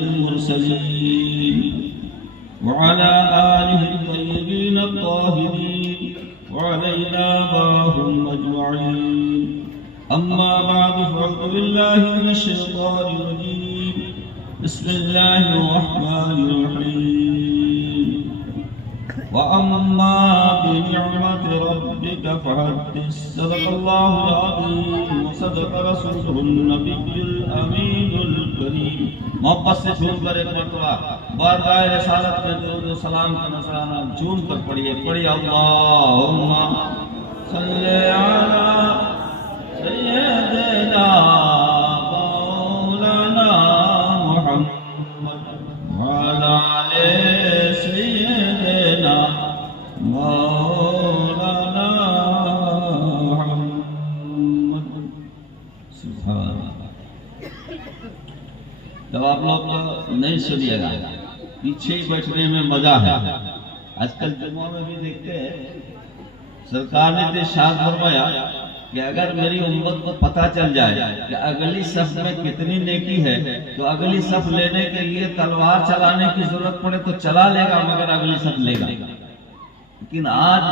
المرسلين وعلى آله الطيبين الطاهرين وعلينا معهم أجمعين. أما بعد فأعوذ بالله من الشيطان الرجيم. بسم الله الرحمن الرحيم. وأما بنعمة ربك فحدث. صدق الله العظيم وصدق رسوله النبي الأمين الكريم. محبت سے جھوم کر ایک مرتبہ بارگاہ رسالت میں درود و سلام کا نذرانہ جھوم کر پڑھیے. اللہم صلی علی سیدنا مولانا محمد وعلی آل سیدنا مولانا محمد. سبحان اللہ. جب آپ لوگ نہیں سنیے گا پیچھے ہی بیٹھنے میں مزہ ہے. آج کل جمعہ میں بھی دیکھتے ہیں سرکار نے ارشاد فرمایا کہ اگر میری امت کو پتہ چل جائے کہ اگلی صف میں کتنی نیکی ہے تو اگلی صف لینے کے لیے تلوار چلانے کی ضرورت پڑے تو چلا لے گا مگر اگلی صف لے گا. لیکن آج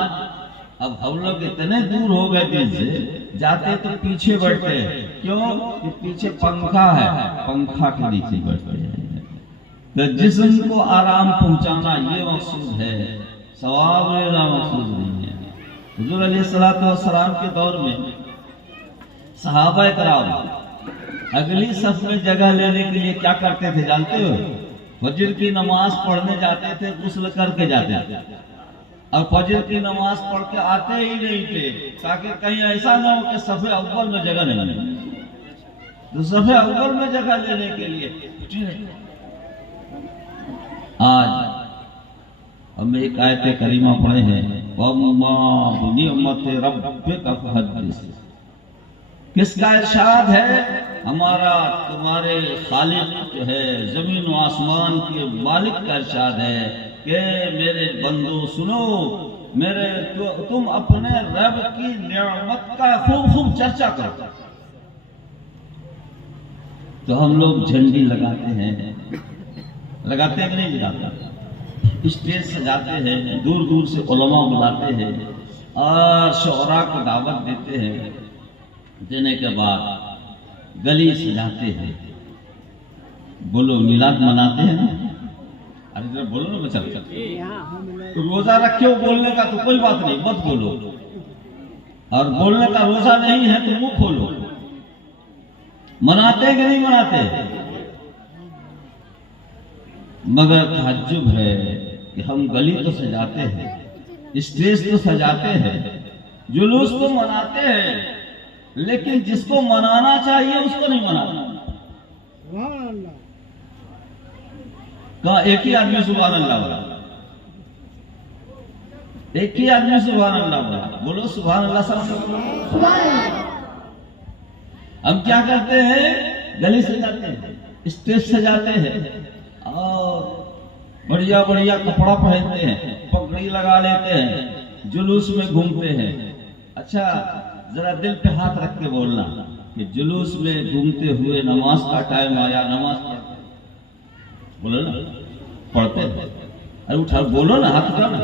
اب ہم لوگ اتنے دور ہو گئے دل سے جاتے تو پیچھے بیٹھتے ہیں. کیوں کہ پیچھے پنکھا ہے, پنکھا کے نیچے بیٹھتے ہیں. تو جسم کو آرام پہنچانا یہ مقصود ہے, ثواب لینا مقصود نہیں ہے. حضور علیہ السلام کے دور میں صحابہ کرام اگلی صف میں جگہ لینے کے لیے کیا کرتے تھے جانتے ہو؟ فجر کی نماز پڑھنے جاتے تھے, غسل کر کے جاتے تھے اور فجر کی نماز پڑھ کے آتے ہی نہیں تھے تاکہ کہیں ایسا نہ ہو کہ صف اول میں جگہ نہیں ملے. تو صف اول میں جگہ لینے کے لیے آج ہم ایک آیت کریمہ پڑھے ہیں وَأَمَّا بِنِعْمَتِ رَبِّكَ فَحَدِّثْ. کس کا ارشاد ہے؟ ہمارا تمہارے خالق جو ہے زمین و آسمان کے مالک کا ارشاد ہے کہ میرے بندو سنو, تم اپنے رب کی نعمت کا خوب خوب چرچا کرو. تو ہم لوگ جھنڈی لگاتے ہیں, لگاتے ہیں کہ نہیں لگاتے؟ اسٹیج سجاتے ہیں, دور دور سے علماء بلاتے ہیں اور شعراء کو دعوت دیتے ہیں. دینے کے بعد گلی سجاتے ہیں. بولو میلاد مناتے ہیں نا؟ ارے ذرا بولو نا بچہ. روزہ رکھے ہو بولنے کا تو کوئی بات نہیں, مت بولو. اور بولنے کا روزہ نہیں ہے تو منہ کھولو. مناتے کہ نہیں مناتے؟ مگر تعجب ہے کہ ہم گلی تو سجاتے ہیں, اسٹیج تو سجاتے ہیں, جلوس تو مناتے ہیں, لیکن جس کو منانا چاہیے اس کو نہیں منانا. کہاں ایک ہی آدمی سبحان اللہ بولا, ایک ہی آدمی سبحان اللہ بولا. بولو سبحان اللہ. سب ہم کیا کرتے ہیں؟ گلی سجاتے ہیں, اسٹیج سجاتے ہیں اور بڑھیا بڑھیا کپڑا پہنتے ہیں, پگڑی لگا لیتے ہیں, جلوس میں گھومتے ہیں. اچھا ذرا دل پہ ہاتھ رکھ کے بولنا کہ جلوس میں گھومتے ہوئے نماز کا ٹائم آیا, نماز پڑھتے بولو نا, پڑھتے. ارے اٹھا بولو نا, ہاتھ اٹھانا.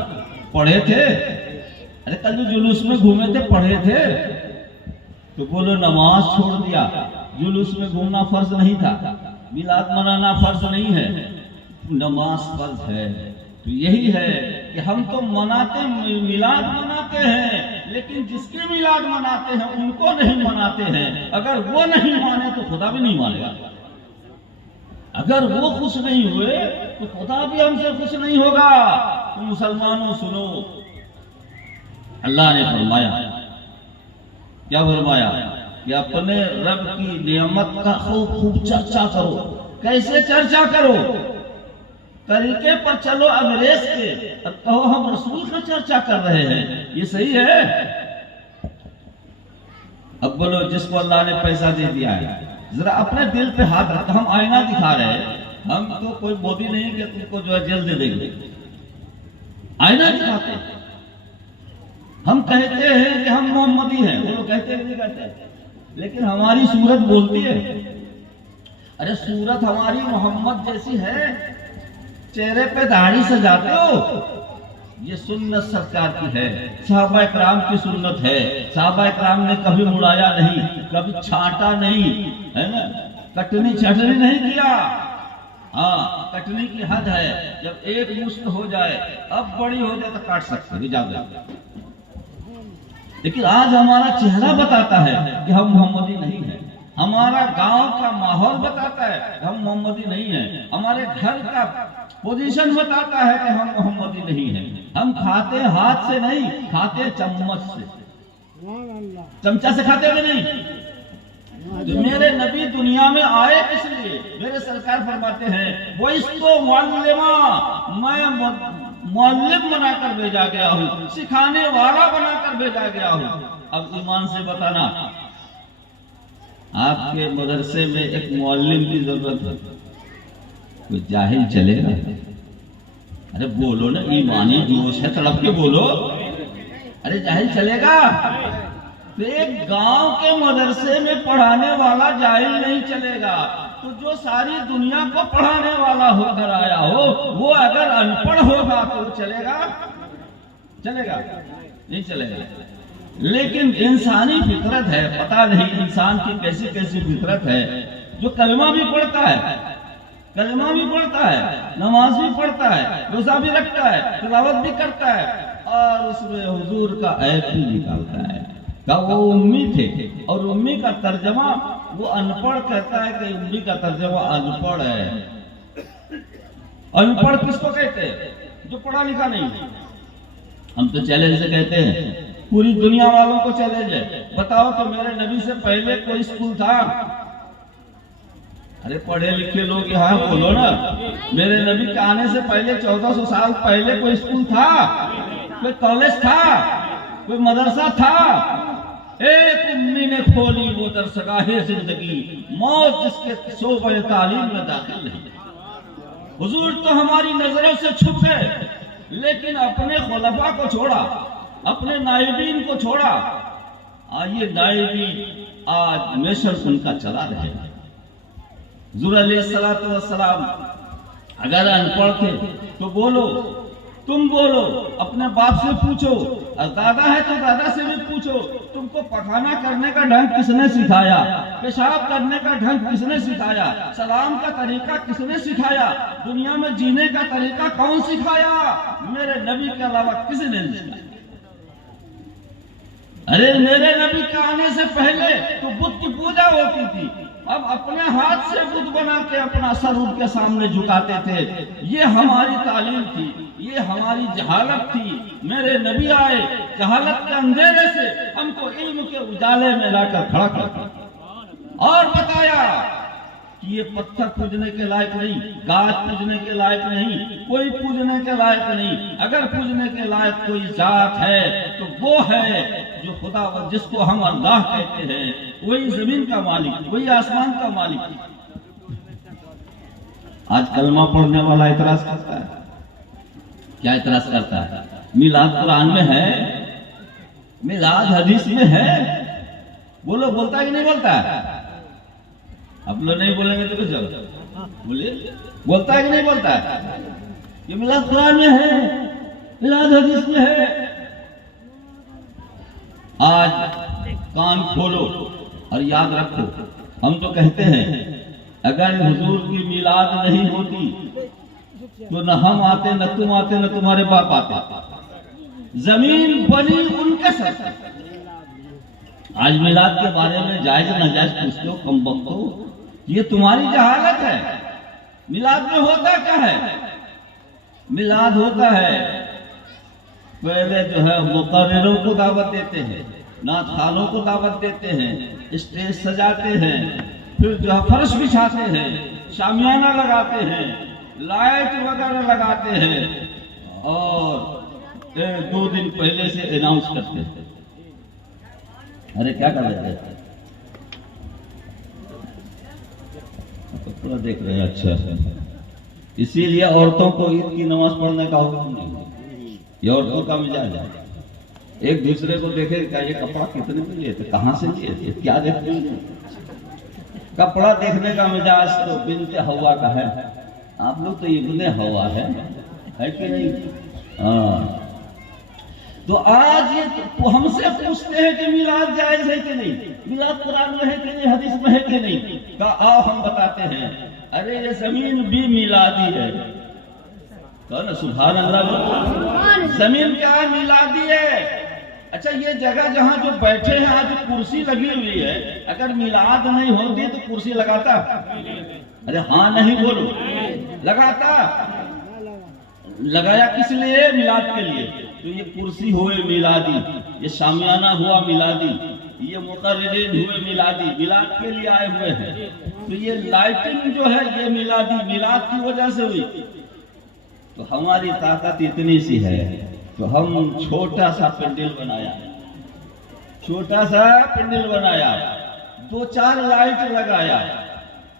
پڑھے تھے؟ ارے کل جو جلوس میں گھومے تھے پڑھے تھے؟ تو بولو نماز چھوڑ دیا. جلوس میں گھومنا فرض نہیں تھا, میلاد منانا فرض نہیں ہے, نماز فرض ہے. تو یہی ہے کہ ہم تو مناتے میلاد مناتے ہیں لیکن جس کے میلاد مناتے ہیں ان کو نہیں مناتے ہیں. اگر وہ نہیں مانے تو خدا بھی نہیں مانے گا. اگر وہ خوش نہیں ہوئے تو خدا بھی ہم سے خوش نہیں ہوگا. تو مسلمانوں سنو, اللہ نے فرمایا, کیا فرمایا کہ اپنے رب کی نعمت کا خوب خوب چرچا کرو. کیسے چرچا کرو؟ طریقے پر چلو انگریز کے, اب کہو ہم رسول کا چرچا کر رہے ہیں, یہ صحیح ہے؟ اب بولو جس کو اللہ نے پیسہ دے دیا ہے ذرا اپنے دل پہ ہاتھ رکھ. ہم آئینہ دکھا رہے ہیں, ہم تو کوئی مودی نہیں کہ تم کو جو ہے جیل دے دیں گے. آئینہ دکھاتے ہیں. ہم کہتے ہیں کہ ہم محمدی ہیں, وہ لوگ کہتے ہیں نہیں کہتے, لیکن ہماری صورت بولتی ہے. ارے صورت ہماری محمد جیسی ہے، چہرے پہ داڑھی سجاتے ہو، یہ سنت سرکار کی ہے، صحابہ اکرام کی سنت ہے۔ صحابہ اکرام نے کبھی مڑایا نہیں، کبھی چھانٹا نہیں، ہے نا، کٹنی چھٹنی نہیں کیا۔ ہاں کٹنی کی حد ہے، جب ایک مشت ہو جائے، اب بڑی ہو جائے تو کاٹ سکتے ہیں اجازت، لیکن آج ہمارا چہرہ بتاتا ہے کہ ہم محمدی نہیں ہیں، ہمارا گاؤں کا ماحول بتاتا ہے کہ ہم محمدی نہیں ہیں، ہمارے گھر کا پوزیشن بتاتا ہے کہ ہم محمدی نہیں ہیں۔ ہم کھاتے ہاتھ سے نہیں، کھاتے چمچ سے، چمچہ سے کھاتے ہوئے نہیں۔ تو میرے نبی دنیا میں آئے کس لیے؟ میرے سرکار فرماتے ہیں وَإِسْتُ مُعَلِّمًا، میں معلم بنا کر بھیجا گیا ہوں، سکھانے والا بنا کر بھیجا گیا ہوں۔ اب ایمان سے بتانا، آپ کے مدرسے میں ایک معلم کی ضرورت ہے، کوئی جاہل چلے گا؟ ارے بولو نا، ایمانی جوش ہے، تڑپ کے بولو، ارے جاہل چلے گا؟ تو ایک گاؤں کے مدرسے میں پڑھانے والا جاہل نہیں چلے گا، تو جو ساری دنیا کو پڑھانے والا ہو کر آیا ہو، وہ اگر ان پڑھ ہوگا تو وہ چلے گا؟ چلے گا؟ نہیں چلے گا۔ لیکن انسانی فطرت ہے، پتہ نہیں انسان کی کیسی کیسی فطرت ہے، جو کلمہ بھی پڑھتا ہے، کلمہ بھی پڑھتا ہے، نماز بھی پڑھتا ہے، روزہ بھی رکھتا ہے، تلاوت بھی کرتا ہے، اور اس میں حضور کا عیب بھی نکالتا ہے کہ وہ امی تھے، اور امی کا ترجمہ وہ ان پڑھ کہتا ہے کہ امی کا ترجمہ ان پڑھ ہے۔ ان پڑھ کس کو کہتے ہیں؟ جو پڑھا لکھا نہیں۔ ہم تو چیلنج سے کہتے ہیں، پوری دنیا والوں کو چیلنج ہے، بتاؤ کہ میرے نبی سے پہلے کوئی اسکول تھا؟ ارے پڑھے لکھے لوگ یہاں بولو نا، میرے نبی کے آنے سے پہلے 1400 سال پہلے کوئی اسکول تھا؟ کوئی کالج تھا؟ کوئی مدرسہ تھا؟ ایک امی نے کھولی وہ درسگاہ زندگی، موت جس کے شعبۂ تعلیم میں داخل نہیں۔ حضور تو ہماری نظروں سے چھپ گئے، لیکن اپنے خلفاء کو چھوڑا، اپنے نائبین کو چھوڑا۔ آئیے نائبین آج مشن ان کا چلا رہے ہیں۔ حضور علیہ السلام اگر ان پڑھ تھے تو بولو، تم بولو، اپنے باپ سے پوچھو، اور دادا ہے تو دادا سے بھی پوچھو، تم کو پخانا کرنے کا ڈھنگ کس نے سکھایا؟ پیشاب کرنے کا ڈھنگ کس نے سکھایا؟ سلام کا طریقہ کس نے سکھایا؟ دنیا میں جینے کا طریقہ کون سکھایا؟ میرے نبی کے علاوہ کسی نے نہیں سکھایا۔ ارے میرے نبی کے آنے سے پہلے تو بت کی پوجا ہوتی تھی، اب اپنے ہاتھ سے بت بنا کے اپنا سر ان کے سامنے جھکاتے تھے۔ یہ ہماری تعلیم تھی، یہ ہماری جہالت تھی۔ میرے نبی آئے، جہالت کے اندھیرے سے ہم کو علم کے اجالے میں لا کر کھڑا کر دیا اور بتایا کہ یہ پتھر پوجنے کے لائق نہیں، گاج پوجنے کے لائق نہیں، کوئی پوجنے کے لائق نہیں۔ اگر پوجنے کے لائق کوئی ذات ہے تو وہ ہے جو خدا، جس کو ہم اللہ کہتے ہیں، وہی زمین کا مالک، وہی آسمان کا مالک۔ آج کلمہ پڑھنے والا اعتراض کرتا ہے، کیا اعتراض کرتا ہے؟ میلاد قرآن میں ہے، میلاد حدیث میں ہے، بولو، بولتا ہے کہ نہیں بولتا ہے؟ اب لوگ نہیں بولیں گے تو کچھ ہوگا، بولیے، بولتا ہے کہ نہیں بولتا ہے؟ یہ میلاد قرآن میں ہے، میلاد حدیث میں ہے۔ آج کان کھولو اور یاد رکھو، ہم تو کہتے ہیں اگر حضور کی میلاد نہیں ہوتی تو نہ ہم آتے، نہ تم آتے، نہ تمہارے باپ آتے۔ زمین بنی ان کے ساتھ۔ آج میلاد کے بارے میں جائز ناجائز پوچھتے ہو، کم بخت ہو، یہ تمہاری جہالت ہے۔ میلاد میں ہوتا کیا ہے؟ میلاد ہوتا ہے، پہلے جو ہے مقرروں کو دعوت دیتے ہیں، نعت خوانوں کو دعوت دیتے ہیں، اسٹیج سجاتے ہیں، پھر جو ہے فرش بچھاتے ہیں، شامیانہ لگاتے ہیں، لائٹ وغیرہ لگاتے ہیں، اور 2 دن پہلے سے اناؤنس کرتے ہیں۔ ارے کیا کر رہے ہیں؟ پورا دیکھ رہے ہیں، اچھا۔ اسی لیے عورتوں کو عید کی نماز پڑھنے کا حکم نہیں، یہ عورتوں کا مزاج ہے۔ ایک دوسرے کو دیکھے کہ یہ کپڑا کتنے میں لیے تھے، کہاں سے لیے تھے، کیا دیکھتے ہیں؟ کپڑا دیکھنے کا مزاج تو بنت ہوا کا ہے، آپ لوگ تو ابن ہوا ہے کہ نہیں؟ ہاں، تو آج یہ ہم سے پوچھتے ہیں کہ میلاد جائز ہے کہ نہیں، میلاد قرآن میں ہے کہ نہیں، حدیث میں ہے کہ نہیں؟ کہا آؤ ہم بتاتے ہیں، ارے یہ زمین بھی میلادی ہے، کہو نا سبحان اللہ، زمین کیا ہے؟ میلادی ہے۔ اچھا یہ جگہ جہاں جو بیٹھے ہیں آج کرسی لگی ہوئی ہے، اگر میلاد نہیں ہوتی تو کرسی لگاتا؟ ارے ہاں نہیں بولو، لگاتا؟ لگایا کس لیے؟ میلاد کے لیے۔ تو یہ کرسی ہوئے میلادی، یہ شامیانہ ہوا میلادی، یہ مقررین ہوئے میلادی، میلاد کے لیے آئے ہوئے ہیں۔ تو یہ لائٹنگ جو ہے یہ میلادی، میلاد کی وجہ سے ہوئی۔ تو ہماری طاقت اتنی سی ہے تو ہم چھوٹا سا پینڈل بنایا، چھوٹا سا پینڈل بنایا، 2-4 لائٹ لگایا،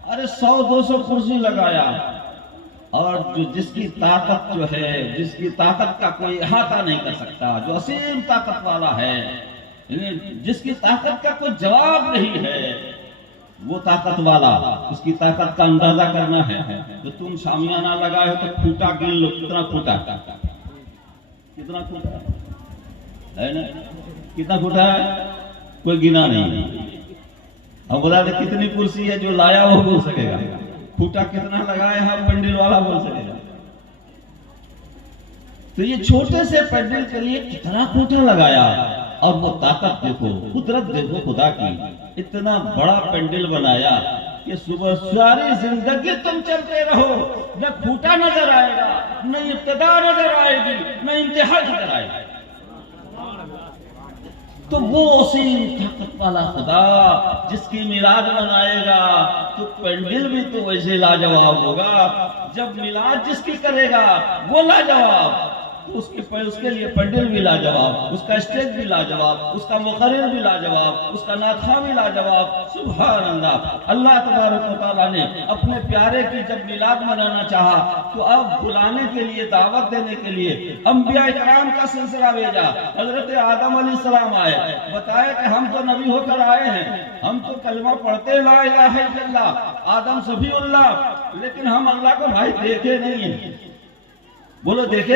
ارے 100-200 کرسی لگایا، اور جس کی طاقت جو ہے، جس کی طاقت کا کوئی احاطہ نہیں کر سکتا، جو عظیم طاقت والا ہے، جس کی طاقت کا کوئی جواب نہیں ہے، وہ طاقت والا، اس کی طاقت کا اندازہ کرنا ہے تو تم شامیانہ لگائے ہو تو پھوٹا گن لو، کتنا پھوٹا، کتنا پھوٹا ہے نا، کتنا پھوٹا ہے کوئی گنا نہیں۔ ہم بتا دیں کتنی کرسی ہے، جو لایا وہ بول سکے گا، پھوٹا کتنا لگائے ہم پینڈل والا بول سکے گا۔ تو یہ چھوٹے سے پینڈل کے لیے کتنا پھوٹا لگایا، اور وہ طاقت دیکھو، قدرت دیکھو خدا کی، اتنا بڑا پینڈل بنایا کہ صبح ساری زندگی تم چلتے رہو، نہ پھوٹا نظر آئے گا، نہ ابتدا نظر آئے گی، نہ انتہا نظر آئے گی۔ تو وہ اسی طاقت والا خدا جس کی میلاد منائے گا تو پینڈل بھی تو ویسے لاجواب ہوگا، جب میلاد جس کی کرے گا وہ لاجواب، تو اس کے لیے پینڈل بھی لاجواب، اس کا اسٹیج بھی لاجواب، اس کا مقرر بھی لاجواب، اس کا ناخواں بھی لاجواب۔ سبحان اللہ، اللہ تبارک و تعالیٰ نے اپنے پیارے کی جب میلاد منانا چاہا تو اب بلانے کے لیے، دعوت دینے کے لیے انبیاء کرام کا سلسلہ بھیجا۔ حضرت آدم علیہ السلام آئے، بتایا کہ ہم تو نبی ہو کر آئے ہیں، ہم تو کلمہ پڑھتے لا الہ الا اللہ، آدم صفی اللہ، لیکن ہم اللہ کو بھائی دیکھے نہیں ہیں۔ بولو دیکھے؟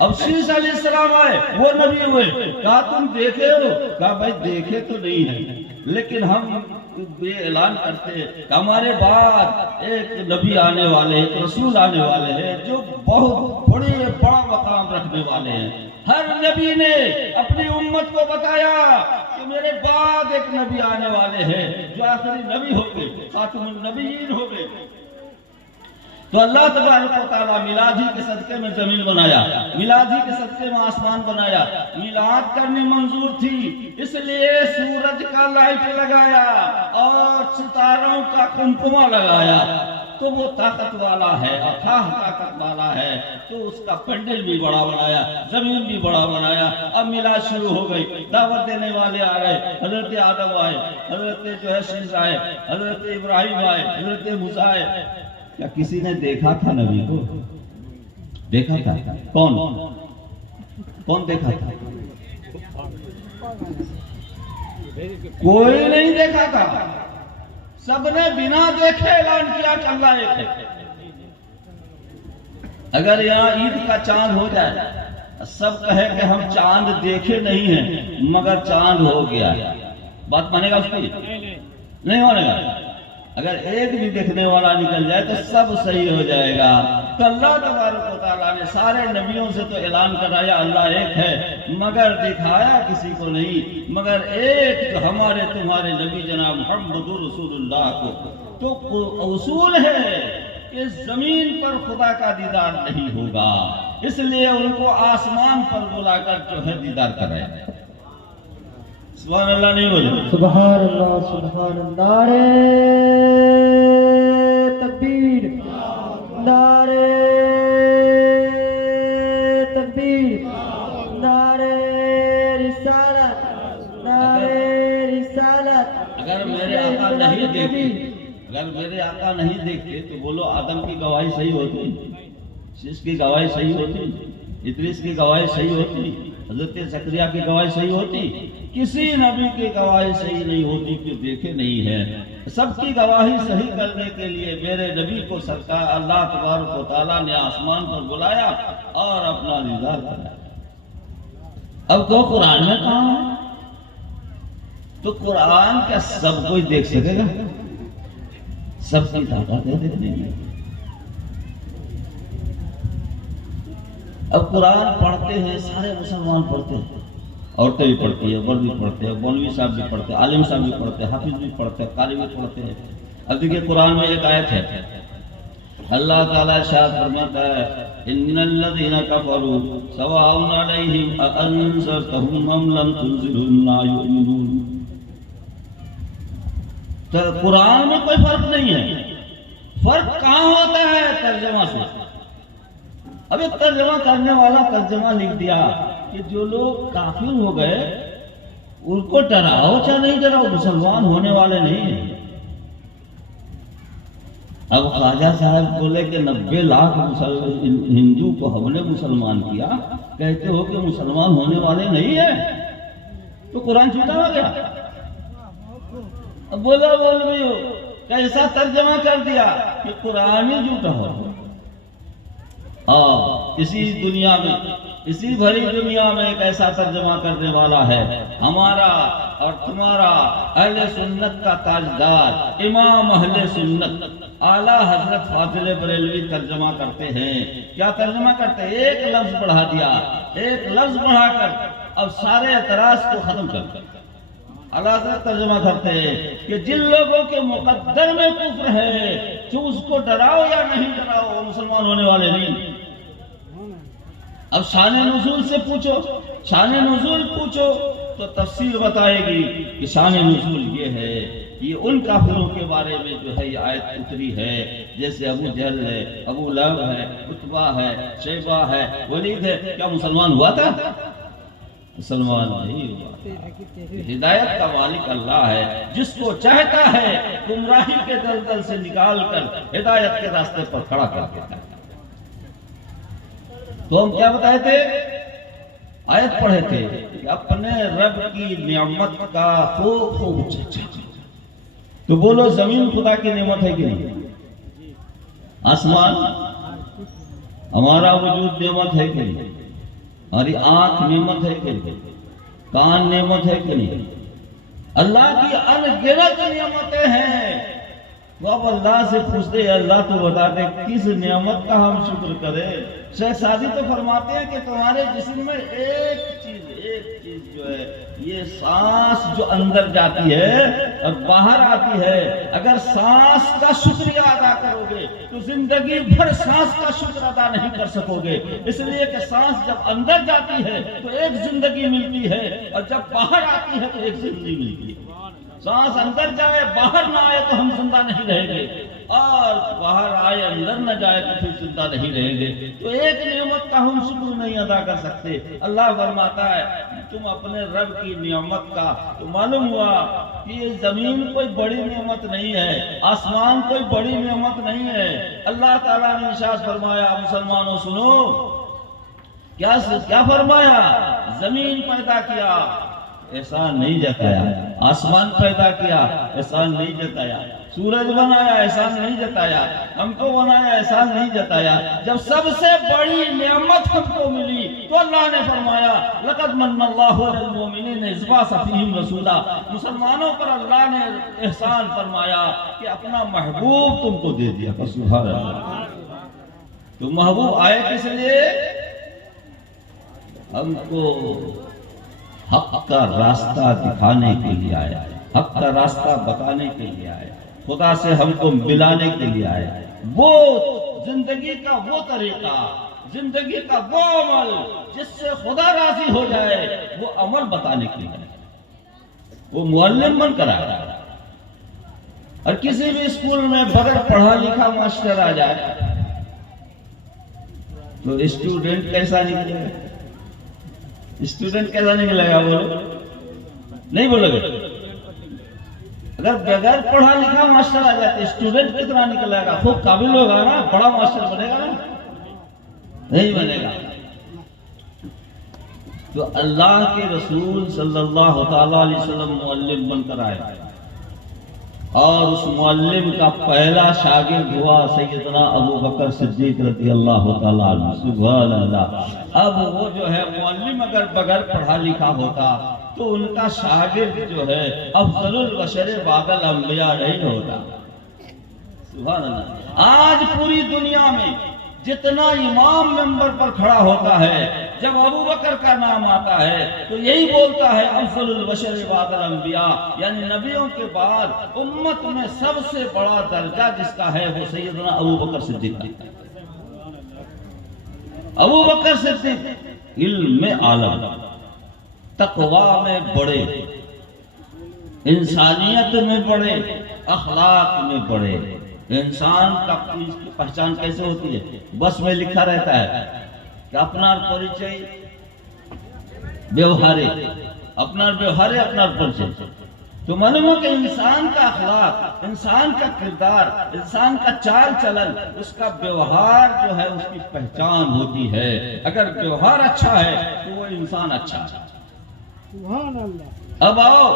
اب شیس علیہ السلام آئے، وہ نبی ہوئے، کہا تم دیکھے ہو؟ کہا بھائی دیکھے تو نہیں ہیں، لیکن ہم یہ اعلان کرتے ہیں کہ ہمارے بعد ایک نبی آنے والے، ایک رسول آنے والے ہیں جو بہت بڑا مقام رکھنے والے ہیں۔ ہر نبی نے اپنی امت کو بتایا کہ میرے بعد ایک نبی آنے والے ہیں جو آخری نبی ہوں گے، خاتم النبیین ہوں گے۔ تو اللہ تبارک و تعالیٰ میلاد ہی کے صدقے میں زمین بنایا، میلاد ہی کے صدقے میں آسمان بنایا۔ میلاد کرنی منظور تھی، اس لیے سورج کا لائٹ لگایا اور ستاروں کا کمکما لگایا۔ تو وہ طاقت والا ہے، اتھاہ طاقت والا ہے، تو اس کا پینڈل بھی بڑا بنایا، زمین بھی بڑا بنایا۔ اب میلاد شروع ہو گئی، دعوت دینے والے آ گئے، حضرت آدم آئے، حضرت شیس آئے، حضرت ابراہیم آئے، حضرت موسیٰ آئے۔ کیا کسی نے دیکھا تھا نبی کو؟ دیکھا تھا؟ کون دیکھا تھا؟ کوئی نہیں دیکھا تھا، سب نے بنا دیکھے اعلان کیا کہ اللہ ایک ہے۔ اگر یہاں عید کا چاند ہو جائے، سب کہے کہ ہم چاند دیکھے نہیں ہیں مگر چاند ہو گیا، بات مانے گا اس کی؟ نہیں ہونے گا۔ اگر ایک بھی دیکھنے والا نکل جائے تو سب صحیح ہو جائے گا۔ تو اللہ تبارک و تعالیٰ نے سارے نبیوں سے تو اعلان کرایا اللہ ایک ہے، مگر دکھایا کسی کو نہیں، مگر ایک جو ہمارے تمہارے نبی جناب محمد رسول اللہ کو۔ تو اصول ہے کہ زمین پر خدا کا دیدار نہیں ہوگا، اس لیے ان کو آسمان پر بلا کر جو ہے دیدار کرائے۔ سبحان اللہ نہیں بولے؟ سبحان اللہ، سبحان اللہ، نعرہ تکبیر، نعرہ تکبیر، نعرہ رسالت، نعرہ رسالت۔ اگر میرے آقا نہیں دیکھتے، اگر میرے آقا نہیں دیکھتے تو بولو آدم کی گواہی صحیح ہوتی، شیس کی گواہی صحیح ہوتی، ادریس کی گواہی صحیح ہوتی، حضرت زکریا کی گواہی صحیح ہوتی، کسی نبی کی گواہی صحیح نہیں ہوتی کہ دیکھے نہیں ہے، سب کی گواہی صحیح کرنے کے لیے میرے نبی کو سرکار اللہ تبارک و تعالیٰ نے آسمان پر بلایا اور اپنا دیدار کرایا۔ اب تو قرآن میں کہاں ہے؟ تو قرآن کیا سب کوئی دیکھ سکے گا؟ سب کی طاقت ہے دیکھنے کی۔ اب قرآن پڑھتے ہیں سارے مسلمان پڑھتے ہیں، عورتیں بھی پڑھتی ہیں، مرد بھی پڑھتے ہیں، مولوی صاحب بھی پڑھتے ہیں، عالم صاحب بھی پڑھتے ہیں، حافظ بھی پڑھتے ہیں، قاری بھی پڑھتے ہیں۔ اب دیکھیے قرآن میں ایک آیت ہے، اللہ تعالیٰ ارشاد فرماتا ہے ان الذین کفروا سواء علیہم اانذرتہم ام لم تنذرہم لا یؤمنون۔ تو قرآن میں کوئی فرق نہیں ہے، فرق کہاں ہوتا ہے؟ ترجمہ سے۔ اب ایک ترجمہ کرنے والا ترجمہ لکھ دیا کہ جو لوگ کافر ہو گئے ان کو ڈراؤ چاہے نہیں ڈراؤ، مسلمان ہونے والے نہیں ہیں۔ اب خواجہ صاحب بولے کہ 90 لاکھ ہندو کو ہم نے مسلمان کیا، کہتے ہو کہ مسلمان ہونے والے نہیں ہیں، تو قرآن جھوٹا ہو گیا۔ اب بولا مولوی ہو کیسا ترجمہ کر دیا کہ قرآن ہی جھوٹا ہو گیا۔ اسی دنیا میں، اسی بھری دنیا میں ایک ایسا ترجمہ کرنے والا ہے، ہمارا اور تمہارا اہل سنت کا تاجدار امام اہل سنت اعلیٰ حضرت فاضل بریلوی ترجمہ کرتے ہیں۔ کیا ترجمہ کرتے ہیں؟ ایک لفظ بڑھا دیا، ایک لفظ بڑھا کر اب سارے اعتراض کو ختم کر دیا۔ اعلیٰ حضرت ترجمہ کرتے ہیں کہ جن لوگوں کے مقدر میں کفر ہے جو اس کو ڈراؤ یا نہیں ڈراؤ وہ مسلمان ہونے والے نہیں۔ اب شان نزول سے پوچھو، شان نزول پوچھو تو تفسیر بتائے گی کہ شان نزول یہ ہے، یہ ان کافروں کے بارے میں جو ہے یہ آیت اتری ہے، جیسے ابو جہل ہے، ابو لہب ہے، عتبہ ہے، شیبہ ہے، ولید ہے۔ کیا مسلمان ہوا تھا؟ مسلمان نہیں ہوا۔ ہدایت کا مالک اللہ ہے، جس کو چاہتا ہے گمراہی کے دلدل سے نکال کر ہدایت کے راستے پر کھڑا کر دیتا ہے۔ تو ہم کیا بتائے تھے؟ آیت پڑھے تھے کہ اپنے رب کی نعمت کا خوب چرچا۔ تو بولو زمین خدا کی نعمت ہے کہ نہیں؟ آسمان ہمارا وجود نعمت ہے کہ نہیں؟ ہماری آنکھ نعمت ہے کہ نہیں؟ کان نعمت ہے کہ نہیں؟ اللہ کی انگنت نعمتیں ہیں۔ تو اب اللہ سے پوچھتے اللہ تو بتا دے کس نعمت کا ہم شکر کریں۔ شیخ سعدی تو فرماتے ہیں کہ تمہارے جسم میں ایک چیز جو ہے یہ سانس جو اندر جاتی ہے اور باہر آتی ہے، اگر سانس کا شکریہ ادا کرو گے تو زندگی بھر سانس کا شکر ادا نہیں کر سکو گے، اس لیے کہ سانس جب اندر جاتی ہے تو ایک زندگی ملتی ہے اور جب باہر آتی ہے تو ایک زندگی ملتی ہے۔ سانس اندر جائے باہر نہ آئے تو ہم زندہ نہیں رہیں گے، اور باہر آئے اندر نہ جائے تو پھر زندہ نہیں رہیں گے۔ تو ایک نعمت کا ہم شکر نہیں ادا کر سکتے۔ اللہ فرماتا ہے تم اپنے رب کی نعمت کا، تو معلوم ہوا کہ یہ زمین کوئی بڑی نعمت نہیں ہے، آسمان کوئی بڑی نعمت نہیں ہے۔ اللہ تعالیٰ نے ارشاد فرمایا مسلمانوں سنو، کیا فرمایا؟ زمین پیدا کیا احسان نہیں جتایا، آسمان پیدا کیا احسان نہیں جتایا، سورج بنایا احسان نہیں جتایا، ہم کو بنایا احسان نہیں جتایا۔ جب سب سے بڑی نعمت ہم کو ملی تو اللہ نے فرمایا لقد من اللہ علی المؤمنین اذ بعث فیہم رسولا، مسلمانوں پر اللہ نے احسان فرمایا کہ اپنا محبوب تم کو دے دیا۔ سبحان اللہ۔ تو محبوب آئے کس لیے؟ ہم کو حق کا راستہ دکھانے کے لیے آئے، حق کا راستہ بتانے کے لیے آئے، خدا سے ہم کو ملانے کے لیے آئے۔ وہ زندگی کا وہ طریقہ، زندگی کا وہ عمل جس سے خدا راضی ہو جائے، وہ عمل بتانے کے لیے وہ معلم بن کر آیا۔ اور کسی بھی اسکول میں بغیر پڑھا لکھا ماسٹر آ جائے تو اسٹوڈنٹ کیسا نکلے گا؟ اسٹوڈنٹ کیسا نکلے گا؟ بولو نہیں بولو گے؟ اگر بغیر پڑھا لکھا ماسٹر آ جائے تو اسٹوڈنٹ کتنا نکلے گا؟ خوب قابل ہوگا نا، بڑا ماسٹر بنے گا نا؟ نہیں بنے گا۔ تو اللہ کے رسول صلی اللہ تعالی علیہ وسلم معلم بن کر آئے اور اس معلم کا پہلا شاگرد ہوا سیدنا ابو بکر صدیق رضی اللہ تعالیٰ عنہ. سبحان اللہ. اب وہ جو ہے معلم اگر بغیر پڑھا لکھا ہوتا تو ان کا شاگرد جو ہے افضل البشر بعد الانبیاء نہیں ہوتا. سبحان اللہ. آج پوری دنیا میں جتنا امام ممبر پر کھڑا ہوتا ہے جب ابو بکر کا نام آتا ہے تو یہی بولتا ہے افضل البشر بعد الانبیاء، یعنی نبیوں کے بعد امت میں سب سے بڑا درجہ جس کا ہے وہ سیدنا ابو بکر صدیق ہے. ابو بکر صدیق علم میں عالم، تقوی میں بڑے، انسانیت میں بڑے، اخلاق میں بڑے. انسان کا پہچان کیسے ہوتی ہے؟ بس میں لکھا رہتا ہے کہ اپنا پریچے بیوہارے، اپنا بیوہارے اپنا پریچے. تو معلوم کہ انسان کا اخلاق، انسان کا کردار، انسان کا چال چلن، اس کا بیوہار جو ہے اس کی پہچان ہوتی ہے. اگر بیوہار اچھا ہے تو وہ انسان اچھا ہے. سبحان اللہ. اب آؤ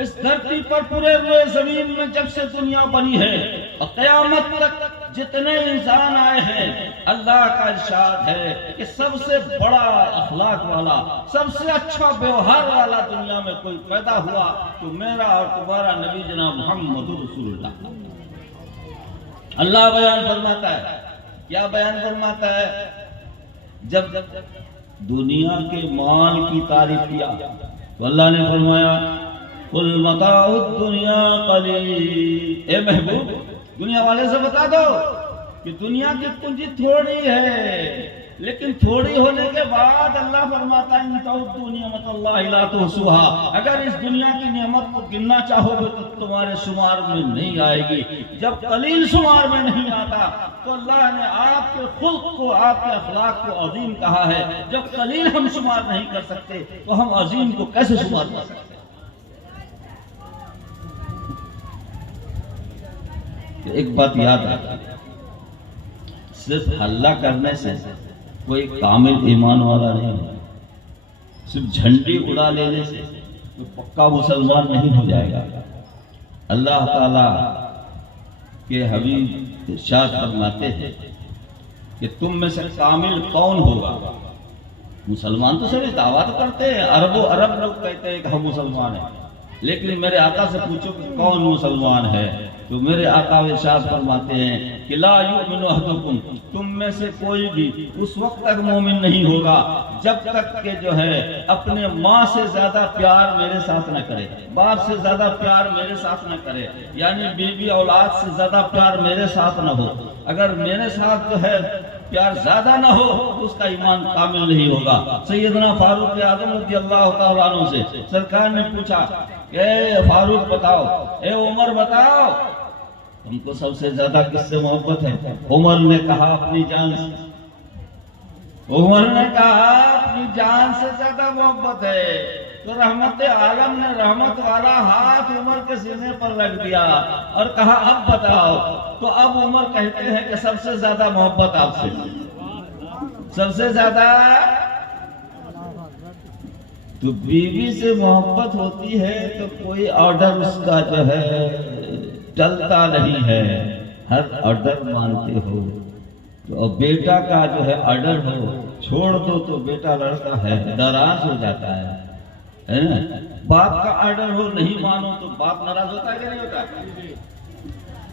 اس دھرتی پر پورے روئے زمین میں جب سے دنیا بنی ہے اور قیامت تک جتنے انسان آئے ہیں، اللہ کا ارشاد ہے کہ سب سے بڑا اخلاق والا، سب سے اچھا بیوہار والا دنیا میں کوئی پیدا ہوا تو میرا اور تمہارا نبی جناب محمد رسول اللہ. اللہ بیان فرماتا ہے، کیا بیان فرماتا ہے؟ جب دنیا کے مال کی تعریف کیا تو اللہ نے فرمایا قل متاع الدنیا قلیل. اے محبوب دنیا والے سے بتا دو کہ دنیا کی پونجی تھوڑی ہے، لیکن تھوڑی ہونے کے بعد اللہ فرماتا ہے ان تعدوا نعمت اللہ لا تحصوها. اگر اس دنیا کی نعمت کو گننا چاہو گے تو تمہارے شمار میں نہیں آئے گی. جب قلیل شمار میں نہیں آتا تو اللہ نے آپ کے خلق کو، آپ کے اخلاق کو عظیم کہا ہے. جب قلیل ہم شمار نہیں کر سکتے تو ہم عظیم کو کیسے شمار کر سکتے؟ ایک بات یاد رکھیں، صرف حلہ کرنے سے کوئی کامل ایمان والا نہیں ہے. صرف جھنڈی اڑا لینے سے کوئی پکا مسلمان نہیں ہو جائے گا. اللہ تعالیٰ کے حبیب ارشاد فرماتے ہیں کہ تم میں سے کامل کون ہوگا؟ مسلمان تو صرف دعویٰ کرتے ہیں، اربوں ارب لوگ کہتے ہیں کہ ہم مسلمان ہیں، لیکن میرے آقا سے پوچھو کہ کون مسلمان ہے تو میرے آقا ارشاد فرماتے ہیں کہ لا یؤمن احدکم، تم میں سے کوئی بھی اس وقت تک مومن نہیں ہوگا جب تک کہ جو ہے اپنے ماں سے زیادہ پیار میرے ساتھ نہ کرے، باپ سے زیادہ پیار میرے ساتھ نہ کرے، یعنی بیوی اولاد سے زیادہ پیار میرے ساتھ نہ ہو. اگر میرے ساتھ جو ہے پیار زیادہ نہ ہو تو اس کا ایمان کامل نہیں ہوگا. سیدنا فاروق اعظم رضی اللہ تعالیٰ عنہ سے سرکار نے پوچھا کہ اے فاروق بتاؤ، اے عمر بتاؤ تم کو سب سے زیادہ کس سے محبت ہے؟ عمر نے کہا اپنی جان سے. عمر نے کہا اپنی جان سے زیادہ محبت ہے. تو رحمت عالم نے رحمت والا ہاتھ عمر کے سینے پر رکھ دیا اور کہا اب بتاؤ. تو اب عمر کہتے ہیں کہ سب سے زیادہ محبت آپ سے، سب سے زیادہ. تو بیوی سے محبت ہوتی ہے تو کوئی آرڈر اس کا جو ہے ٹلتا نہیں ہے، ہر آرڈر مانتے ہو. تو بیٹا کا جو ہے آرڈر ہو چھوڑ دو تو بیٹا لڑتا ہے، ناراض ہو جاتا ہے. باپ کا آرڈر ہو نہیں مانو تو باپ ناراض ہوتا ہے کہ نہیں ہوتا؟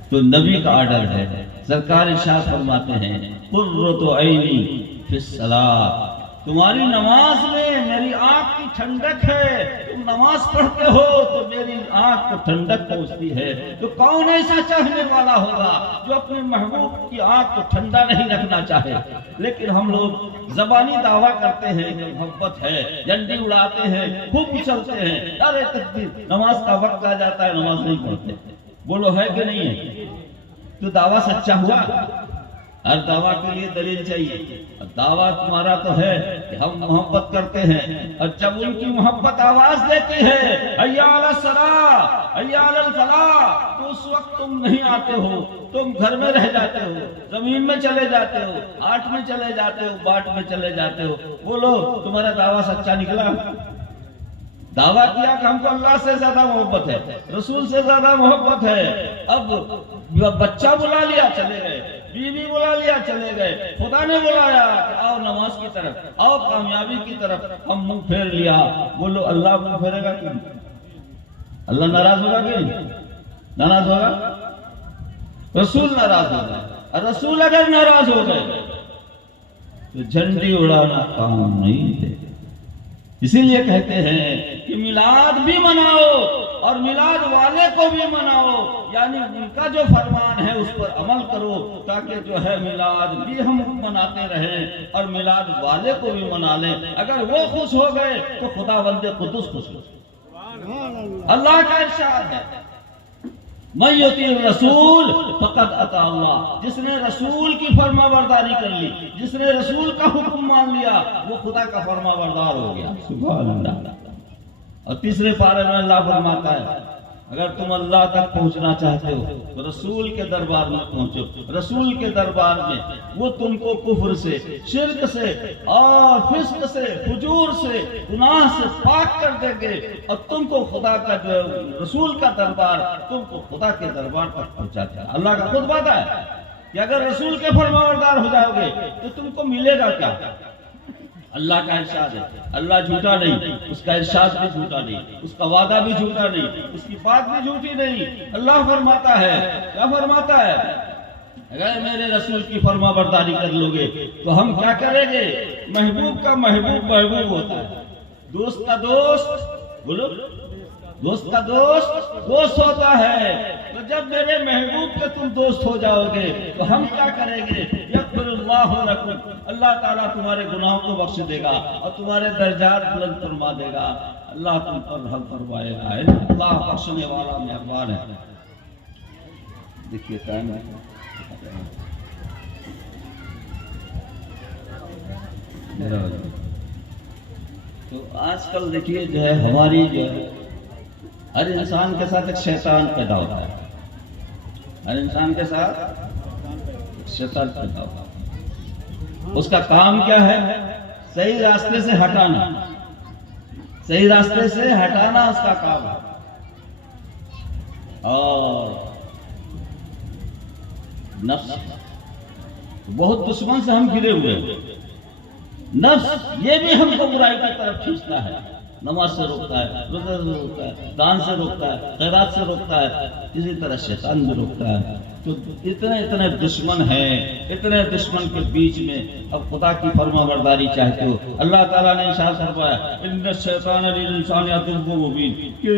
تو نبی کا آرڈر ہے. سرکار ارشاد فرماتے ہیں قرۃ عینی فی الصلاۃ، تمہاری نماز میں میری آنکھ کی ٹھنڈک ہے. تم نماز پڑھتے ہو تو میری آنکھ کو ٹھنڈک پہنچتی ہے. تو کون ایسا چاہنے والا ہوگا جو اپنے محبوب کی آنکھ کو ٹھنڈا نہیں رکھنا چاہے؟ لیکن ہم لوگ زبانی دعویٰ کرتے ہیں کہ محبت ہے، جھنڈی اڑاتے ہیں، خوب چلتے ہیں، ارے تکبیر، نماز کا وقت آ جاتا ہے نماز نہیں پڑھتے. بولو ہے کہ نہیں ہے؟ تو دعویٰ سچا ہوا؟ ہر دعویٰ کے لیے دلیل چاہیے. اور دعویٰ تمہارا تو ہے کہ ہم محبت کرتے ہیں، اور جب ان کی محبت آواز دیتی ہے حیا علی الصلاۃ حیا علی الفلاح، تو اس وقت تم نہیں آتے ہو، تم گھر میں رہ جاتے ہو، زمین میں چلے جاتے ہو، آٹ میں چلے جاتے ہو، باٹ میں چلے جاتے ہو. بولو تمہارا دعویٰ سچا نکلا؟ دعویٰ کیا کہ ہم کو اللہ سے زیادہ محبت ہے، رسول سے زیادہ محبت ہے. اب بچہ بلا لیا چلے گئے، بیوی بلا لیا چلے گئے، خدا نے بلایا کہ آؤ نماز کی طرف، آؤ کامیابی کی طرف، ہم منہ پھیر لیا. بولو اللہ منہ پھیرے گا کہ نہیں؟ اللہ ناراض ہوگا کہ نہیں؟ ناراض ہوگا؟ رسول ناراض ہوگا. اور رسول اگر ناراض ہو گئے تو جھنڈی اڑانا کام نہیں ہے. اسی لیے کہتے ہیں کہ میلاد بھی مناؤ اور میلاد والے کو بھی مناؤ، یعنی ان کا جو فرمان ہے اس پر عمل کرو، تاکہ جو ہے میلاد بھی ہم مناتے رہیں اور میلاد والے کو بھی منا لیں. اگر وہ خوش ہو گئے تو خدا بند قدوس خوش ہو. اللہ کا ارشاد ہے من یطیع الرسول فقد اطاع اللہ، جس نے رسول کی فرما برداری کر لی، جس نے رسول کا حکم مان لیا، وہ خدا کا فرما بردار ہو گیا. سبحان اللہ. اور تیسرے پارے میں اللہ فرماتا ہے اگر تم اللہ تک پہنچنا چاہتے ہو تو رسول کے دربار میں پہنچو. رسول کے دربار میں وہ تم کو کفر سے، شرک سے اور فسق سے، فجور سے، گناہ سے پاک کر دیں گے، اور تم کو خدا کا جو رسول کا دربار تم کو خدا کے دربار تک پہنچاتا ہے. اللہ کا خود وعدہ ہے کہ اگر رسول کے فرمانبردار ہو جاؤ گے تو تم کو ملے گا کیا؟ اللہ کا ارشاد ہے. اللہ جھوٹا نہیں، اس کا ارشاد بھی جھوٹا نہیں، اس کا وعدہ بھی جھوٹا نہیں، اس کی بات بھی جھوٹی نہیں. اللہ فرماتا ہے، کیا فرماتا ہے؟ اگر میرے رسول کی فرما برداری کر لو گے تو ہم کیا کریں گے؟ محبوب کا محبوب محبوب ہوتا ہے، دوست کا دوست، بولو دوست کا دوست دوست ہوتا ہے. تو جب میرے محبوب کے تم دوست ہو جاؤ گے تو ہم کیا کریں گے؟ یغفر اللہ لکم، اللہ تعالیٰ تمہارے گناہوں کو بخش دے گا اور تمہارے درجات بلند فرما دے گا. اللہ تم پر رحم فرمائے گا. اللہ بخشنے والا مہربان ہے. دیکھیے ٹائم ہے. تو آج کل دیکھیے جو ہے ہماری جو ہے ہر انسان کے ساتھ ایک شیطان پیدا ہوتا ہے. ہر انسان کے ساتھ شیطان پیدا ہوتا ہے. اس کا کام کیا ہے؟ صحیح راستے سے ہٹانا، صحیح راستے سے ہٹانا اس کا کام ہے. اور نفس بہت دشمن سے ہم گرے ہوئے ہیں. نفس یہ بھی ہم کو برائی کی طرف کھینچتا ہے، نماز سے روکتا ہے، روزہ سے روکتا ہے، دان سے روکتا ہے، خیرات سے روکتا ہے. اسی طرح شیطان بھی روکتا ہے. تو اتنے دشمن ہیں، اتنے دشمن کے بیچ میں اب خدا کی فرما برداری چاہتے ہو. اللہ تعالیٰ نے ارشاد فرمایا ان الشیطان للانسان عدو مبین، کہ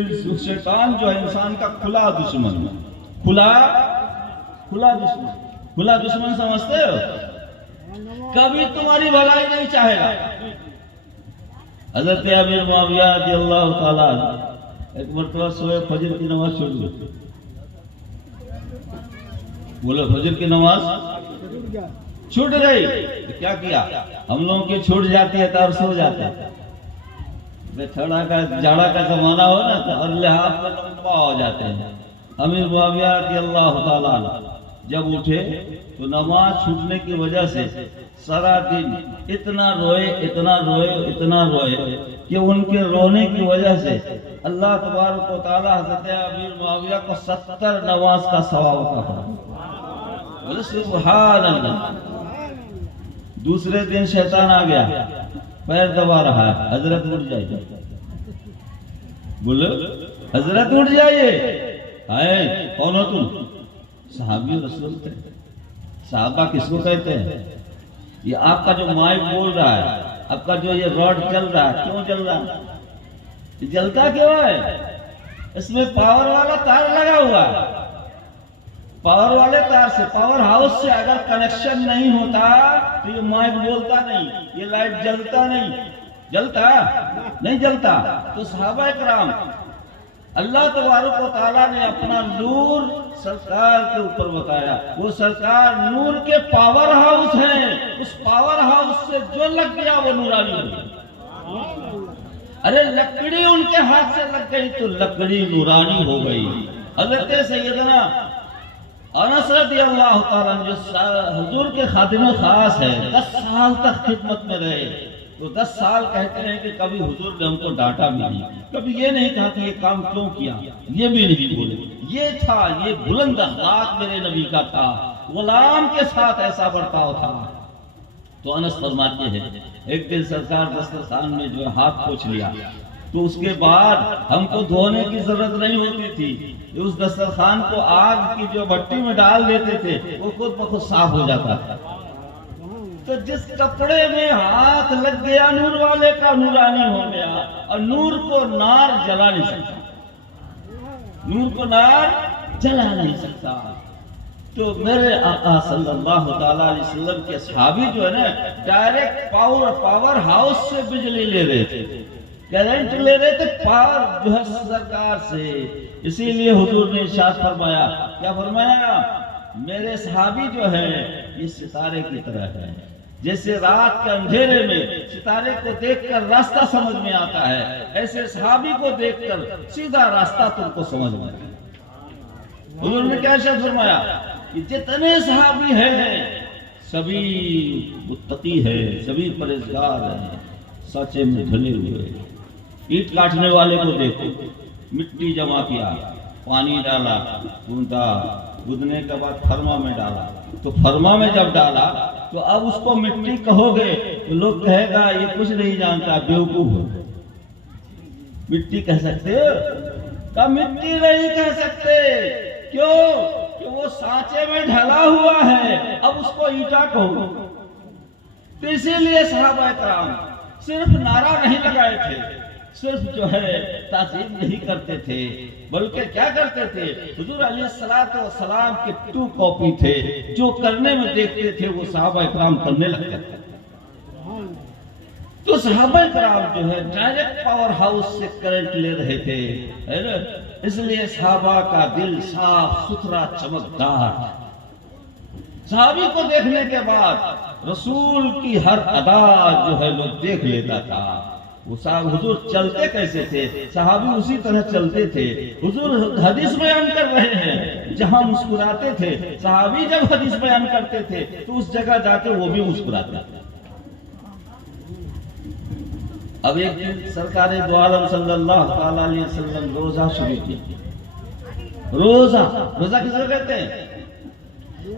شیطان جو ہے انسان کا کھلا دشمن ہے. کھلا دشمن، کھلا دشمن سمجھتے ہو؟ کبھی تمہاری بھلائی نہیں چاہے گا. حضرت امیر معاویہ رضی اللہ تعالیٰ ایک مرتبہ سوئے، فجر کی نماز چھوڑ دی. بولو فجر کی نماز چھوٹ گئی. کیا کیا؟ ہم لوگوں کی چھوٹ جاتی ہے تو اور سو جاتے ہیں. جاڑا کا زمانہ ہو نا تو اور لحاظ میں لمبا ہو جاتے ہیں. امیر معاویہ رضی اللہ تعالیٰ جب اٹھے تو نماز چھوٹنے کی وجہ سے سارا دن اتنا روئے اتنا روئے اتنا روئے کہ ان کے رونے کی وجہ سے اللہ تبارک و تعالیٰ حضرت امیر معاویہ کو 70 نماز کا ثواب عطا فرمایا. بولے سبحان اللہ. دوسرے دن شیطان آ گیا، پیر دبا رہا ہے، حضرت اٹھ جائیے. بولو حضرت اٹھ جائیے. آئے کون ہو تم؟ صحابی رسول تھے. صحابہ کس کو کہتے ہیں؟ یہ آپ کا جو مائک بول رہا ہے، آپ کا جو یہ راڈ چل رہا ہے، کیوں چل رہا ہے؟ یہ جلتا کیوں ہے؟ اس میں پاور والا تار لگا ہوا ہے. پاور والے تار سے، پاور ہاؤس سے اگر کنیکشن نہیں ہوتا تو یہ مائک بولتا نہیں، یہ لائٹ جلتا نہیں. جلتا نہیں جلتا. تو صحابہ کرام اللہ تبارک و تعالیٰ نے اپنا نور سرکار کے اوپر بتایا. وہ سرکار نور کے پاور ہاؤس ہیں. اس پاور ہاؤس سے جو لگ گیا وہ نورانی ہو گیا. سبحان اللہ. ارے لکڑی ان کے ہاتھ سے لگ گئی تو لکڑی نورانی ہو گئی. حضرت سیدنا انس رضی اللہ تعالیٰ جو حضور کے خادم خاص ہے، 10 سال تک خدمت میں رہے. تو 10 سال کہتے ہیں کہ کبھی حضور نے ہم کو ڈانٹا بھی نہیں، کبھی یہ نہیں کہا کہ یہ کام کیوں کیا، یہ بھی نہیں بولے. یہ تھا، یہ بلند اخلاق میرے نبی کا تھا. غلام کے ساتھ ایسا برتاؤ تھا. تو انس فرماتے ہیں ایک دن سرکار دسترخوان میں جو ہے ہاتھ پوچھ لیا تو اس کے بعد ہم کو دھونے کی ضرورت نہیں ہوتی تھی. اس دسترخوان کو آگ کی جو بھٹی میں ڈال دیتے تھے وہ خود بخود صاف ہو جاتا تھا. تو جس کپڑے میں ہاتھ لگ گیا نور والے کا نورانی ہو گیا. اور نور کو نار جلا نہیں سکتا، نور کو نار جلا نہیں سکتا. تو میرے آقا صلی اللہ تعالیٰ علیہ وسلم کے صحابی جو ہے نا ڈائریکٹ پاور ہاؤس سے بجلی لے رہے تھے، کرنٹ لے رہے تھے پاور جو ہے سرکار سے. اسی لیے حضور نے ارشاد فرمایا، کیا فرمایا؟ میرے صحابی جو ہے یہ ستارے کی طرح ہے. جیسے رات کے اندھیرے میں ستارے کو دیکھ کر راستہ سمجھ میں آتا ہے، ایسے صحابی کو دیکھ کر سیدھا راستہ تم کو سمجھ میں آتا ہے. حضور نے کیا ارشاد فرمایا کہ جتنے صحابی ہیں سبھی متقی ہیں، سبھی پرہیزگار ہیں، سچے میں ڈھلے ہوئے. اینٹ کاٹنے والے کو دیکھو، مٹی جمع کیا، پانی ڈالا، گوندا، گدنے کے بعد فرما میں ڈالا. تو فرما میں جب ڈالا تو اب اس کو مٹی کہو گے تو لوگ کہے گا یہ کچھ نہیں جانتا، بیوقوف ہے. مٹی کہہ سکتے ہو؟ کہ مٹی نہیں کہہ سکتے. کیوں؟ کہ وہ سانچے میں ڈھلا ہوا ہے، اب اس کو اینٹا کہو. تو اسی لیے صحابہ کرام صرف نعرہ نہیں لگائے تھے، صرف جو ہے تعظیم نہیں کرتے تھے، بلکہ کیا کرتے تھے؟ حضور علیہ السلام کے 2 کاپی تھے، جو کرنے میں دیکھتے تھے وہ صحابہ کرام کرنے لگتے تھے. تو صحابہ کرام جو ہے ڈائریکٹ پاور ہاؤس سے کرنٹ لے رہے تھے، ہے نا؟ اس لیے صحابہ کا دل صاف ستھرا چمکدار. صحابی کو دیکھنے کے بعد رسول کی ہر ادا جو ہے لوگ دیکھ لیتا تھا. وہ صاحب حضور چلتے کیسے تھے، صحابی اسی طرح چلتے تھے. حضور حدیث بیان کر رہے ہیں، جہاں مسکراتے تھے صحابی جب حدیث بیان کرتے تھے تو اس جگہ جا کے وہ بھی مسکراتے تھے. اب ایک دن سرکار دو عالم صلی اللہ تعالیٰ علیہ وسلم روزہ شروع کی. روزہ کس کو کہتے ہیں؟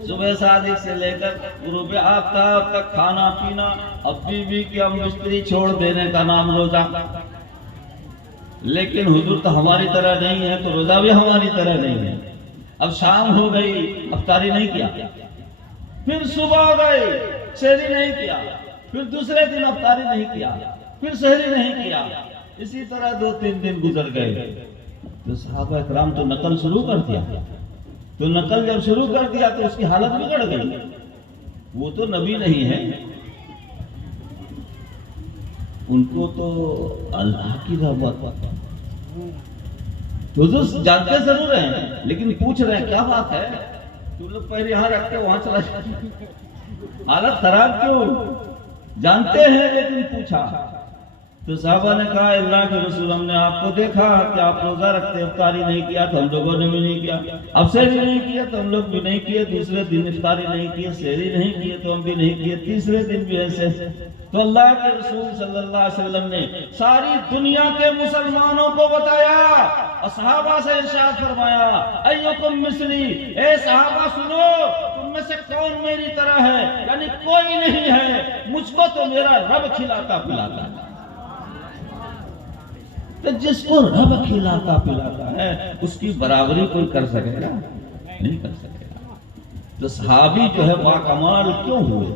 صبح صادق سے لے کر غروب آفتاب تک کھانا پینا، اب بیوی کی ہم بستری چھوڑ دینے کا نام روزہ. لیکن حضور تو ہماری طرح نہیں ہے، تو روزہ بھی ہماری طرح نہیں ہے. اب شام ہو گئی، افطاری نہیں کیا، پھر صبح ہو گئی، سحری نہیں کیا، پھر دوسرے دن افطاری نہیں کیا، پھر سحری نہیں کیا. اسی طرح 2-3 دن گزر گئے. تو صحابہ کرام تو نقل شروع کر دیا. تو نقل جب شروع کر دیا تو اس کی حالت بگڑ گئی. وہ تو نبی نہیں ہے، ان کو تو اللہ کی رحمت. حضور جانتے ضرور ہیں لیکن پوچھ رہے ہیں کیا بات ہے، تم لوگ پہلے یہاں رکھتے وہاں چلا جاتے، حالت خراب کیوں؟ جانتے ہیں لیکن پوچھا. تو صحابہ نے کہا اللہ کے رسول ہم نے آپ کو دیکھا کہ آپ روزہ رکھتے، افطاری نہیں کیا تو ہم لوگوں نے بھی نہیں کیا، اب سحری نہیں کیا تو ہم لوگ بھی نہیں کیے، دوسرے دن افطاری نہیں کیے، سحری نہیں کیے تو ہم بھی نہیں کیے، تیسرے دن بھی ایسے. تو اللہ کے رسول صلی اللہ علیہ وسلم نے ساری دنیا کے مسلمانوں کو بتایا اور صحابہ سے ارشاد فرمایا ایکم مثلی، اے صحابہ سنو، تم میں سے کون میری طرح ہے؟ یعنی کوئی نہیں ہے، مجھ کو تو میرا رب کھلاتا پلاتا ہے. تو جس کو رب کھلاتا پلاتا ہے اس کی برابری کوئی کر سکے گا؟ نہیں کر سکے گا. تو صحابی جو ہے باکمال کیوں ہوئے؟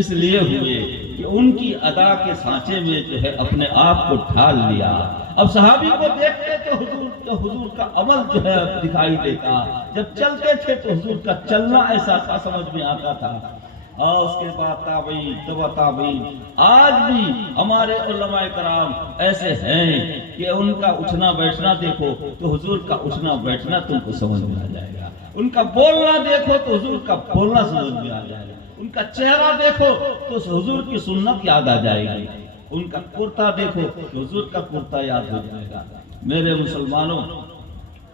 اس لیے ہوئے کہ ان کی ادا کے سانچے میں جو ہے اپنے آپ کو ڈھال لیا. اب صحابی کو دیکھتے تو حضور کا عمل جو ہے دکھائی دیتا، جب چلتے تھے تو حضور کا چلنا ایسا تھا، سمجھ میں آتا تھا. اور اس کے بعد تابعین تبع تابعین، آج بھی ہمارے علماء کرام ایسے ہیں کہ ان کا اٹھنا بیٹھنا دیکھو تو حضور کا اٹھنا بیٹھنا تم کو سمجھ میں آ جائے گا، ان کا بولنا دیکھو تو حضور کا بولنا سمجھ میں آ جائے گا، ان کا چہرہ دیکھو تو حضور کی سنت یاد آ جائے گی، ان کا کرتا دیکھو تو حضور کا کرتا یاد ہو جائے گا۔ میرے مسلمانوں،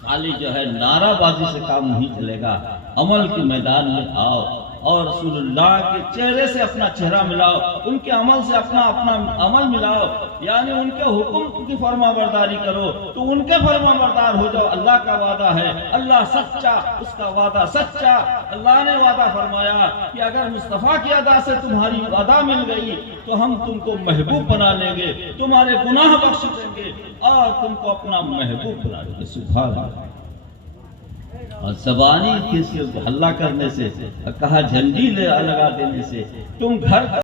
خالی جو ہے نعرہ بازی سے کام نہیں چلے گا، عمل کے میدان میں آؤ اور رسول اللہ کے چہرے سے اپنا چہرہ ملاؤ، ان کے عمل سے اپنا عمل ملاؤ، یعنی ان کے حکم کی فرما برداری کرو تو ان کے فرما بردار ہو جاؤ۔ اللہ کا وعدہ ہے، اللہ سچا، اس کا وعدہ سچا۔ اللہ نے وعدہ فرمایا کہ اگر مصطفیٰ کی ادا سے تمہاری ادا مل گئی تو ہم تم کو محبوب بنا لیں گے، تمہارے گناہ بخش دیں گے اور تم کو اپنا محبوب بنا لیں گے۔ سبحان اللہ۔ اور زبانی کس کے حلہ کرنے سے، کہا جھنڈی لگا دینے سے تم گھر